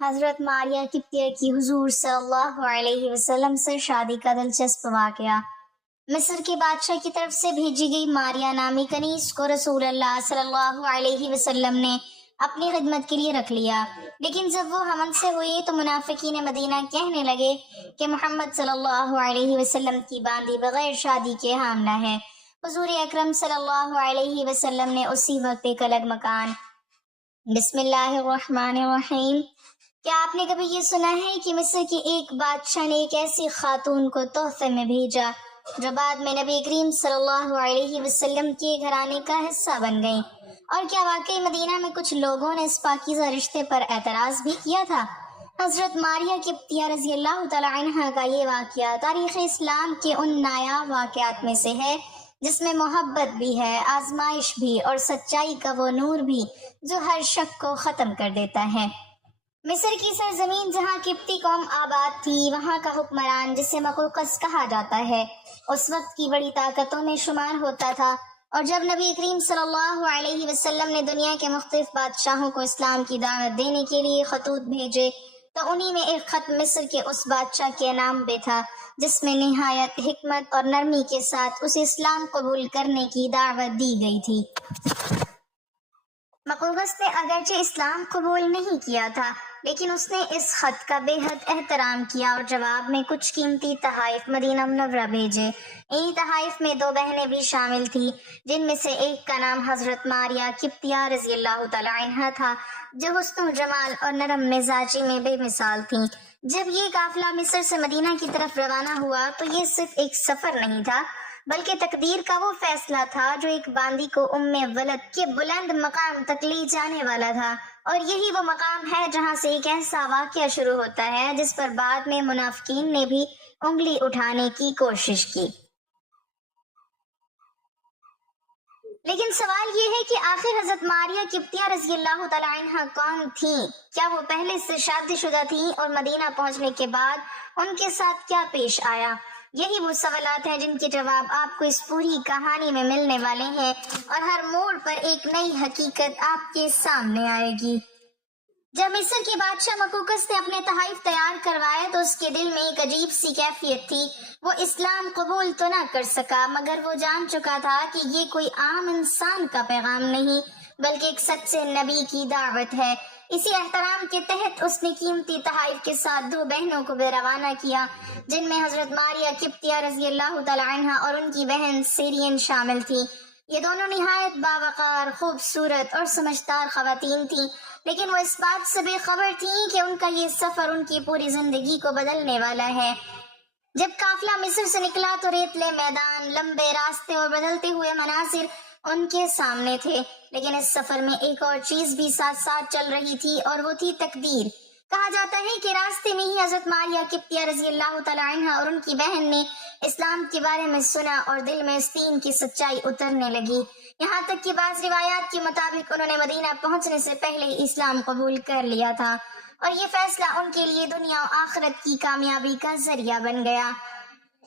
حضرت ماریہ قبطیہ کی حضور صلی اللہ علیہ وسلم سے شادی کا دلچسپ واقعہ۔ مصر کے بادشاہ کی طرف سے بھیجی گئی ماریہ نامی کنیز کو رسول اللہ صلی اللہ علیہ وسلم نے اپنی خدمت کے لیے رکھ لیا، لیکن جب وہ حمل سے ہوئی تو منافقین مدینہ کہنے لگے کہ محمد صلی اللہ علیہ وسلم کی باندی بغیر شادی کے حاملہ ہے۔ حضور اکرم صلی اللہ علیہ وسلم نے اسی وقت ایک الگ مکان بسم اللہ الرحمن الرحیم۔ کیا آپ نے کبھی یہ سنا ہے کہ مصر کے ایک بادشاہ نے ایک ایسی خاتون کو تحفے میں بھیجا جو بعد میں نبی کریم صلی اللہ علیہ وسلم کے گھرانے کا حصہ بن گئی؟ اور کیا واقعی مدینہ میں کچھ لوگوں نے اس پاکیزہ رشتے پر اعتراض بھی کیا تھا؟ حضرت ماریہ قبطیہ رضی اللہ تعالی عنہا کا یہ واقعہ تاریخ اسلام کے ان نایاب واقعات میں سے ہے جس میں محبت بھی ہے، آزمائش بھی، اور سچائی کا وہ نور بھی جو ہر شک کو ختم کر دیتا ہے۔ مصر کی سرزمین جہاں قبطی قوم آباد تھی، وہاں کا حکمران جسے مقوقس کہا جاتا ہے اس وقت کی بڑی طاقتوں میں شمار ہوتا تھا، اور جب نبی کریم صلی اللہ علیہ وسلم نے دنیا کے مختلف بادشاہوں کو اسلام کی دعوت دینے کے لیے خطوط بھیجے تو انہی میں ایک خط مصر کے اس بادشاہ کے نام پہ تھا جس میں نہایت حکمت اور نرمی کے ساتھ اسے اسلام قبول کرنے کی دعوت دی گئی تھی۔ مقوقس نے اگرچہ اسلام قبول نہیں کیا تھا، لیکن اس نے اس خط کا بے حد احترام کیا اور جواب میں کچھ قیمتی تحائف مدینہ منورہ بھیجے۔ انہی تحائف میں دو بہنیں بھی شامل تھیں، جن میں سے ایک کا نام حضرت ماریہ قبطیہ رضی اللہ تعالی عنہا تھا، جو حسن و جمال اور نرم مزاجی میں بے مثال تھیں۔ جب یہ قافلہ مصر سے مدینہ کی طرف روانہ ہوا تو یہ صرف ایک سفر نہیں تھا، بلکہ تقدیر کا وہ فیصلہ تھا جو ایک باندی کو ام ولد کے بلند مقام تک لے جانے والا تھا، اور یہی وہ مقام ہے جہاں سے ایک ایسا واقعہ شروع ہوتا ہے جس پر بعد میں منافقین نے بھی انگلی اٹھانے کی کوشش کی۔ لیکن سوال یہ ہے کہ آخر حضرت ماریہ قبطیہ رضی اللہ تعالی عنہا کون تھیں؟ کیا وہ پہلے سے شادی شدہ تھیں اور مدینہ پہنچنے کے بعد ان کے ساتھ کیا پیش آیا؟ یہی وہ سوالات ہیں جن کے جواب آپ کو اس پوری کہانی میں ملنے والے ہیں، اور ہر موڑ پر ایک نئی حقیقت آپ کے سامنے آئے گی۔ جب مصر کے بادشاہ مقوقس نے اپنے تحائف تیار کروائے تو اس کے دل میں ایک عجیب سی کیفیت تھی۔ وہ اسلام قبول تو نہ کر سکا، مگر وہ جان چکا تھا کہ یہ کوئی عام انسان کا پیغام نہیں بلکہ ایک سچے نبی کی دعوت ہے۔ اسی احترام کے تحت اس نے قیمتی تحائف کے ساتھ دو بہنوں کو بھی روانہ کیا، جن میں حضرت ماریہ قبطیہ رضی اللہ تعالی عنہا اور ان کی بہن سیرین شامل تھی۔ یہ دونوں نہایت باوقار، خوبصورت اور سمجھدار خواتین تھیں، لیکن وہ اس بات سے بے خبر تھیں کہ ان کا یہ سفر ان کی پوری زندگی کو بدلنے والا ہے۔ جب قافلہ مصر سے نکلا تو ریتلے میدان، لمبے راستے اور بدلتے ہوئے مناظر ان کے سامنے تھے، لیکن اس سفر میں ایک اور چیز بھی ساتھ ساتھ چل رہی تھی، اور وہ تھی تقدیر۔ کہا جاتا ہے کہ راستے میں ہی حضرت ماریہ قبطیہ رضی اللہ تعالی عنہا اور ان کی بہن نے اسلام کے بارے میں سنا اور دل میں اس دین کی سچائی اترنے لگی، یہاں تک کہ بعض روایات کے مطابق انہوں نے مدینہ پہنچنے سے پہلے ہی اسلام قبول کر لیا تھا، اور یہ فیصلہ ان کے لیے دنیا و آخرت کی کامیابی کا ذریعہ بن گیا۔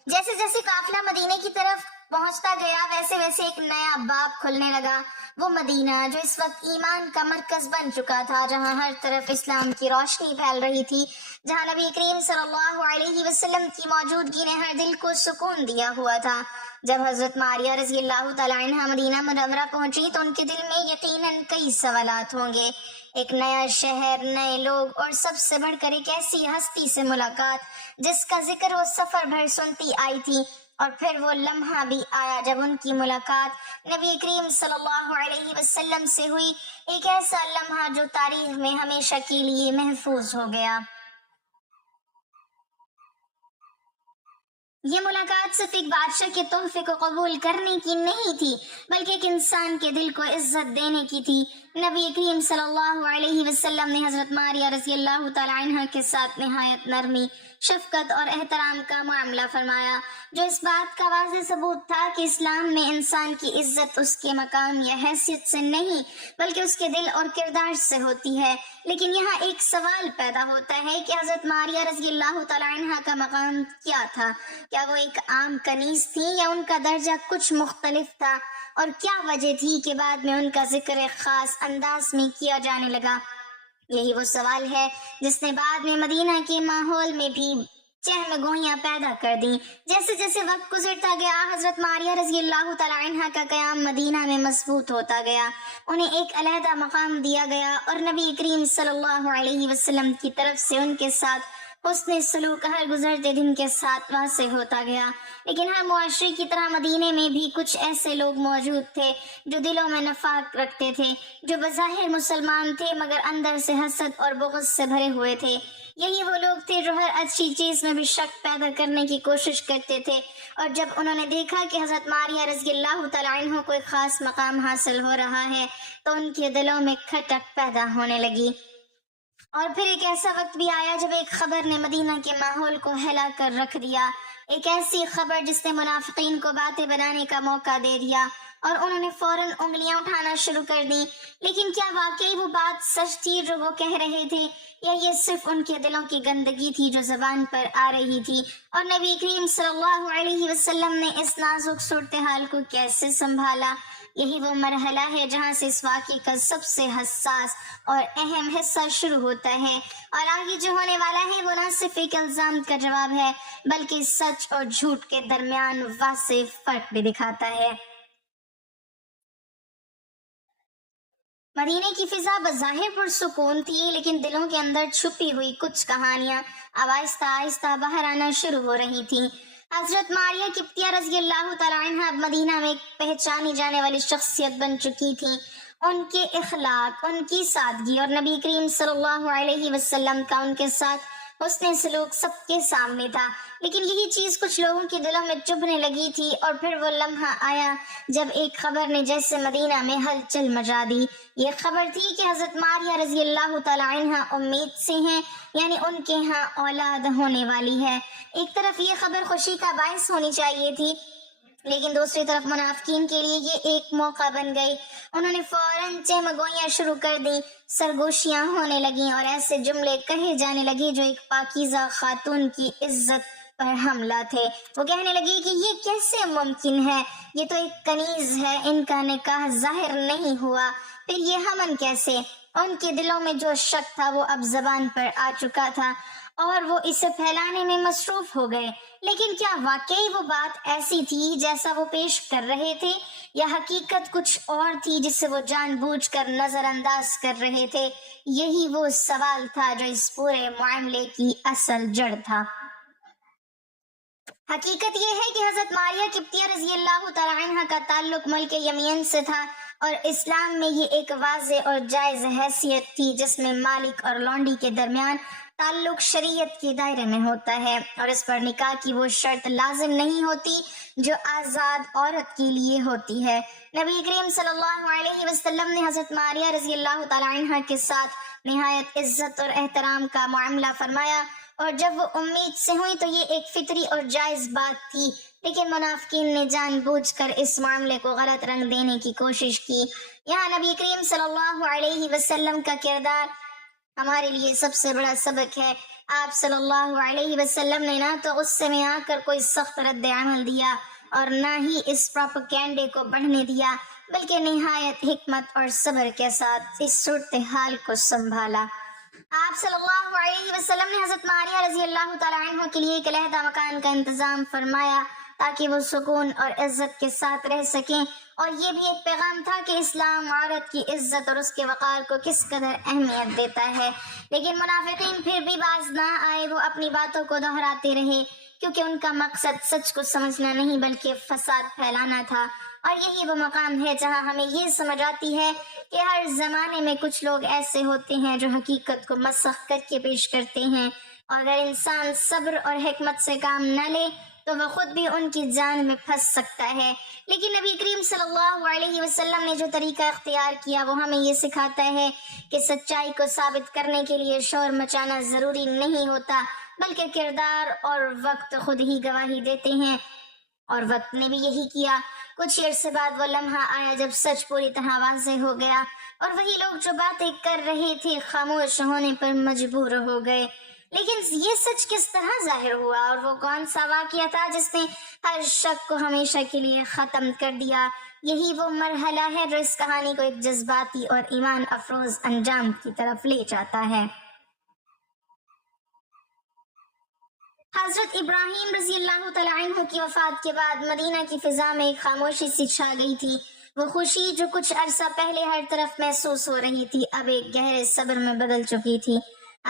جیسے جیسے قافلہ مدینے کی طرف پہنچتا گیا ویسے ویسے ایک نیا باب کھلنے لگا۔ وہ مدینہ جو اس وقت ایمان کا مرکز بن چکا تھا، جہاں ہر طرف اسلام کی روشنی پھیل رہی تھی، جہاں نبی کریم صلی اللہ علیہ وسلم کی موجودگی نے ہر دل کو سکون دیا ہوا تھا۔ جب حضرت ماریہ رضی اللہ تعالی عنہا مدینہ منورہ پہنچی تو ان کے دل میں یقیناً کئی سوالات ہوں گے۔ ایک نیا شہر، نئے لوگ، اور سب سے بڑھ کر ایک ایسی ہستی سے ملاقات جس کا ذکر وہ سفر بھر سنتی آئی تھی، اور پھر وہ لمحہ بھی آیا جب ان کی ملاقات نبی کریم صلی اللہ علیہ وسلم سے ہوئی، ایک ایسا لمحہ جو تاریخ میں ہمیشہ کے لیے محفوظ ہو گیا۔ یہ ملاقات صرف ایک بادشاہ کے تحفے کو قبول کرنے کی نہیں تھی، بلکہ ایک انسان کے دل کو عزت دینے کی تھی۔ نبی کریم صلی اللہ علیہ وسلم نے حضرت ماریہ رضی اللہ تعالی عنہا کے ساتھ نہایت نرمی، شفقت اور احترام کا معاملہ فرمایا، جو اس بات کا واضح ثبوت تھا کہ اسلام میں انسان کی عزت اس کے مقام یا حیثیت سے نہیں بلکہ اس کے دل اور کردار سے ہوتی ہے۔ لیکن یہاں ایک سوال پیدا ہوتا ہے کہ حضرت ماریہ رضی اللہ تعالی عنہا کا مقام کیا تھا؟ کیا وہ ایک عام کنیز تھی یا ان کا درجہ کچھ مختلف تھا؟ اور کیا وجہ تھی کہ بعد میں ان کا ذکر ایک خاص انداز میں کیا جانے لگا؟ یہی وہ سوال ہے جس نے بعد میں مدینہ کے ماحول میں بھی چہم گوئیاں پیدا کر دیں۔ جیسے جیسے وقت گزرتا گیا حضرت ماریہ رضی اللہ تعالی عنہ کا قیام مدینہ میں مضبوط ہوتا گیا، انہیں ایک علیحدہ مقام دیا گیا اور نبی کریم صلی اللہ علیہ وسلم کی طرف سے ان کے ساتھ حسن سلوک ہر گزرتے دن کے ساتھ واضح ہوتا گیا۔ لیکن ہر معاشرے کی طرح مدینے میں بھی کچھ ایسے لوگ موجود تھے جو دلوں میں نفاق رکھتے تھے، جو بظاہر مسلمان تھے مگر اندر سے حسد اور بغض سے بھرے ہوئے تھے۔ یہی وہ لوگ تھے جو ہر اچھی چیز میں بھی شک پیدا کرنے کی کوشش کرتے تھے، اور جب انہوں نے دیکھا کہ حضرت ماریہ رضی اللہ تعالی عنہ کو ایک خاص مقام حاصل ہو رہا ہے تو ان کے دلوں میں کھٹک پیدا ہونے لگی۔ اور پھر ایک ایسا وقت بھی آیا جب ایک خبر نے مدینہ کے ماحول کو ہلا کر رکھ دیا، ایک ایسی خبر جس نے منافقین کو باتیں بنانے کا موقع دے دیا اور انہوں نے فوراً انگلیاں اٹھانا شروع کر دیں۔ لیکن کیا واقعی وہ بات سچ تھی جو وہ کہہ رہے تھے، یا یہ صرف ان کے دلوں کی گندگی تھی جو زبان پر آ رہی تھی؟ اور نبی کریم صلی اللہ علیہ وسلم نے اس نازک صورتحال کو کیسے سنبھالا؟ یہی وہ مرحلہ ہے جہاں سے اس واقعے کا سب سے حساس اور اہم حصہ شروع ہوتا ہے، اور آگے جو ہونے والا ہے وہ نہ صرف ایک الزام کا جواب ہے بلکہ سچ اور جھوٹ کے درمیان واضح فرق بھی دکھاتا ہے۔ مدینے کی فضا بظاہر پرسکون تھی، لیکن دلوں کے اندر چھپی ہوئی کچھ کہانیاں اب آہستہ آہستہ باہر آنا شروع ہو رہی تھیں۔ حضرت ماریہ قبطیہ رضی اللہ تعالی عنہ اب مدینہ میں ایک پہچانی جانے والی شخصیت بن چکی تھی۔ ان کے اخلاق، ان کی سادگی اور نبی کریم صلی اللہ علیہ وسلم کا ان کے ساتھ حسن سلوک سب کے سامنے تھا، لیکن یہی چیز کچھ لوگوں کے دلوں میں چبھنے لگی تھی۔ اور پھر وہ لمحہ آیا جب ایک خبر نے جیسے مدینہ میں ہلچل مچا دی۔ یہ خبر تھی کہ حضرت ماریہ رضی اللہ تعالی عنہ امید سے ہیں، یعنی ان کے ہاں اولاد ہونے والی ہے۔ ایک طرف یہ خبر خوشی کا باعث ہونی چاہیے تھی، لیکن دوسری طرف منافقین کے لیے یہ ایک موقع بن گئی۔ انہوں نے فوراً چہمگوئیاں شروع کر دیں، سرگوشیاں ہونے لگیں اور ایسے جملے کہے جانے لگے جو ایک پاکیزہ خاتون کی عزت پر حملہ تھے۔ وہ کہنے لگے کہ یہ کیسے ممکن ہے، یہ تو ایک کنیز ہے، ان کا نکاح ظاہر نہیں ہوا، پھر یہ حمل کیسے؟ ان کے دلوں میں جو شک تھا وہ اب زبان پر آ چکا تھا اور وہ اسے پھیلانے میں مصروف ہو گئے۔ لیکن کیا واقعی وہ بات ایسی تھی جیسا وہ پیش کر رہے تھے، یا حقیقت کچھ اور تھی جسے وہ جان بوجھ کر نظر انداز کر رہے تھے؟ یہی وہ سوال تھا جو اس پورے معاملے کی اصل جڑ تھا۔ حقیقت یہ ہے کہ حضرت ماریہ قبطیہ رضی اللہ تعالی عنہ کا تعلق ملک یمین سے تھا، اور اسلام میں یہ ایک واضح اور جائز حیثیت تھی جس میں مالک اور لونڈی کے درمیان تعلق شریعت کے دائرے میں ہوتا ہے، اور اس پر نکاح کی وہ شرط لازم نہیں ہوتی جو آزاد عورت کے لیے ہوتی ہے۔ نبی کریم صلی اللہ علیہ وسلم نے حضرت ماریہ رضی اللہ تعالی عنہ کے ساتھ نہایت عزت اور احترام کا معاملہ فرمایا، اور جب وہ امید سے ہوئی تو یہ ایک فطری اور جائز بات تھی، لیکن منافقین نے جان بوجھ کر اس معاملے کو غلط رنگ دینے کی کوشش کی۔ یہاں نبی کریم صلی اللہ علیہ وسلم کا کردار ہمارے لیے سب سے بڑا سبق ہے۔ آپ صلی اللہ علیہ وسلم نے نہ تو غصے میں آ کر کوئی سخت رد عمل دیا اور نہ ہی اس پروپیگنڈے کو بڑھنے دیا، بلکہ نہایت حکمت اور صبر کے ساتھ اس صورتحال کو سنبھالا۔ آپ صلی اللہ علیہ وسلم نے حضرت ماریہ رضی اللہ تعالی عنہ کے لیے ایک علیحدہ مکان کا انتظام فرمایا تاکہ وہ سکون اور عزت کے ساتھ رہ سکیں، اور یہ بھی ایک پیغام تھا کہ اسلام عورت کی عزت اور اس کے وقار کو کس قدر اہمیت دیتا ہے۔ لیکن منافقین پھر بھی باز نہ آئے، وہ اپنی باتوں کو دہراتے رہے، کیونکہ ان کا مقصد سچ کو سمجھنا نہیں بلکہ فساد پھیلانا تھا۔ اور یہی وہ مقام ہے جہاں ہمیں یہ سمجھ آتی ہے کہ ہر زمانے میں کچھ لوگ ایسے ہوتے ہیں جو حقیقت کو مسخ کر کے پیش کرتے ہیں، اور اگر انسان صبر اور حکمت سے کام نہ لے تو وہ خود بھی ان کی جان میں پھنس سکتا ہے۔ لیکن نبی کریم صلی اللہ علیہ وسلم نے جو طریقہ اختیار کیا وہ ہمیں یہ سکھاتا ہے کہ سچائی کو ثابت کرنے کے لیے شور مچانا ضروری نہیں ہوتا، بلکہ کردار اور وقت خود ہی گواہی دیتے ہیں، اور وقت نے بھی یہی کیا۔ کچھ عرصے بعد وہ لمحہ آیا جب سچ پوری طرح واضح ہو گیا، اور وہی لوگ جو باتیں کر رہے تھے خاموش ہونے پر مجبور ہو گئے۔ لیکن یہ سچ کس طرح ظاہر ہوا، اور وہ کون سا واقعہ تھا جس نے ہر شک کو ہمیشہ کے لیے ختم کر دیا؟ یہی وہ مرحلہ ہے جو اس کہانی کو ایک جذباتی اور ایمان افروز انجام کی طرف لے جاتا ہے۔ حضرت ابراہیم رضی اللہ تعالیٰ عنہ کی وفات کے بعد مدینہ کی فضا میں ایک خاموشی سی چھا گئی تھی۔ وہ خوشی جو کچھ عرصہ پہلے ہر طرف محسوس ہو رہی تھی اب ایک گہرے صبر میں بدل چکی تھی۔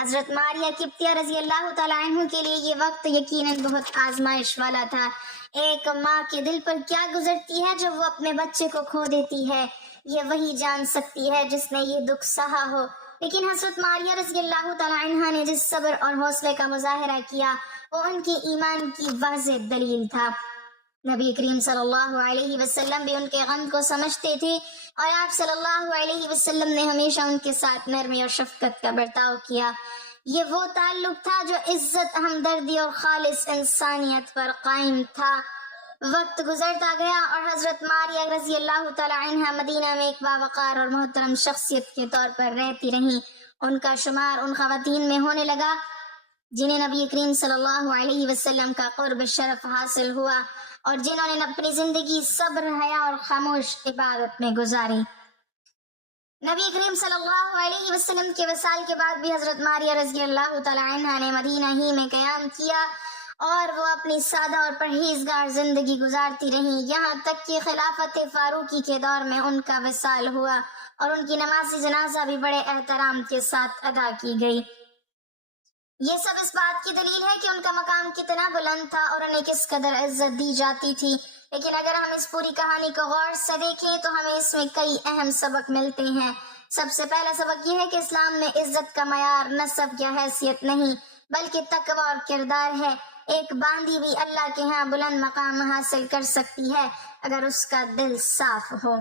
حضرت ماریہ قبطیہ رضی اللہ تعالیٰ عنہ کے لیے یہ وقت یقیناً بہت آزمائش والا تھا۔ ایک ماں کے دل پر کیا گزرتی ہے جب وہ اپنے بچے کو کھو دیتی ہے، یہ وہی جان سکتی ہے جس نے یہ دکھ سہا ہو۔ لیکن حضرت ماریہ رضی اللہ تعالیٰ عنہ نے جس صبر اور حوصلے کا مظاہرہ کیا وہ ان کے ایمان کی واضح دلیل تھا۔ نبی کریم صلی اللہ علیہ وسلم بھی ان کے غم کو سمجھتے تھے اور آپ صلی اللہ علیہ وسلم نے ہمیشہ ان کے ساتھ نرمی اور شفقت کا برتاؤ کیا۔ یہ وہ تعلق تھا جو عزت، ہمدردی اور خالص انسانیت پر قائم تھا۔ وقت گزرتا گیا اور حضرت ماریہ رضی اللہ تعالی عنہ مدینہ میں ایک باوقار اور محترم شخصیت کے طور پر رہتی رہیں۔ ان کا شمار ان خواتین میں ہونے لگا جنہیں نبی کریم صلی اللہ علیہ وسلم کا قرب شرف حاصل ہوا اور جنہوں نے اپنی زندگی صبر، حیا اور خاموش عبادت میں گزاری۔ نبی کریم صلی اللہ علیہ وسلم کے وصال کے بعد بھی حضرت ماریہ رضی اللہ تعالی عنہ نے مدینہ ہی میں قیام کیا اور وہ اپنی سادہ اور پرہیزگار زندگی گزارتی رہیں، یہاں تک کہ خلافت فاروقی کے دور میں ان کا وصال ہوا اور ان کی نماز جنازہ بھی بڑے احترام کے ساتھ ادا کی گئی۔ یہ سب اس بات کی دلیل ہے کہ ان کا مقام کتنا بلند تھا اور انہیں کس قدر عزت دی جاتی تھی۔ لیکن اگر ہم اس پوری کہانی کو غور سے دیکھیں تو ہمیں اس میں کئی اہم سبق ملتے ہیں۔ سب سے پہلا سبق یہ ہے کہ اسلام میں عزت کا معیار نسب یا حیثیت نہیں بلکہ تقوی اور کردار ہے۔ ایک باندھی بھی اللہ کے ہاں بلند مقام حاصل کر سکتی ہے اگر اس کا دل صاف ہو۔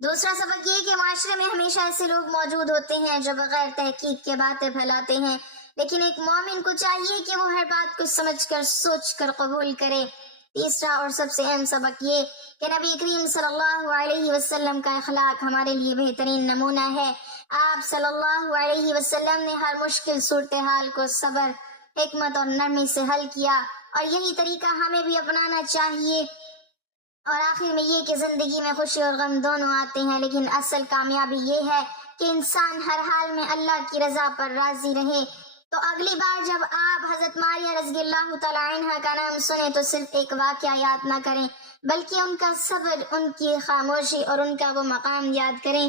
دوسرا سبق یہ ہے کہ معاشرے میں ہمیشہ ایسے لوگ موجود ہوتے ہیں جو بغیر تحقیق کے باتیں پھیلاتے ہیں، لیکن ایک مومن کو چاہیے کہ وہ ہر بات کو سمجھ کر سوچ کر قبول کرے۔ تیسرا اور سب سے اہم سبق یہ کہ نبی کریم صلی اللہ علیہ وسلم کا اخلاق ہمارے لیے بہترین نمونہ ہے۔ آپ صلی اللہ علیہ وسلم نے ہر مشکل صورتحال کو صبر، حکمت اور نرمی سے حل کیا اور یہی طریقہ ہمیں بھی اپنانا چاہیے۔ اور آخر میں یہ کہ زندگی میں خوشی اور غم دونوں آتے ہیں، لیکن اصل کامیابی یہ ہے کہ انسان ہر حال میں اللہ کی رضا پر راضی رہے۔ تو اگلی بار جب آپ حضرت ماریہ رضی اللہ تعالی عنہ کا نام سنیں تو صرف ایک واقعہ یاد نہ کریں بلکہ ان کا صبر، ان کی خاموشی اور ان کا وہ مقام یاد کریں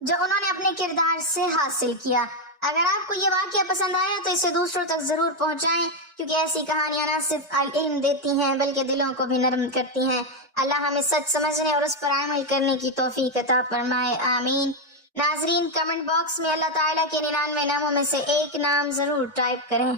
جو انہوں نے اپنے کردار سے حاصل کیا۔ اگر آپ کو یہ واقعہ پسند آیا تو اسے دوسروں تک ضرور پہنچائیں، کیونکہ ایسی کہانیاں نہ صرف علم دیتی ہیں بلکہ دلوں کو بھی نرم کرتی ہیں۔ اللہ ہمیں سچ سمجھنے اور اس پر عمل کرنے کی توفیق عطا فرمائے، آمین۔ ناظرین، کمنٹ باکس میں اللہ تعالیٰ کے 99 ناموں میں سے ایک نام ضرور ٹائپ کریں۔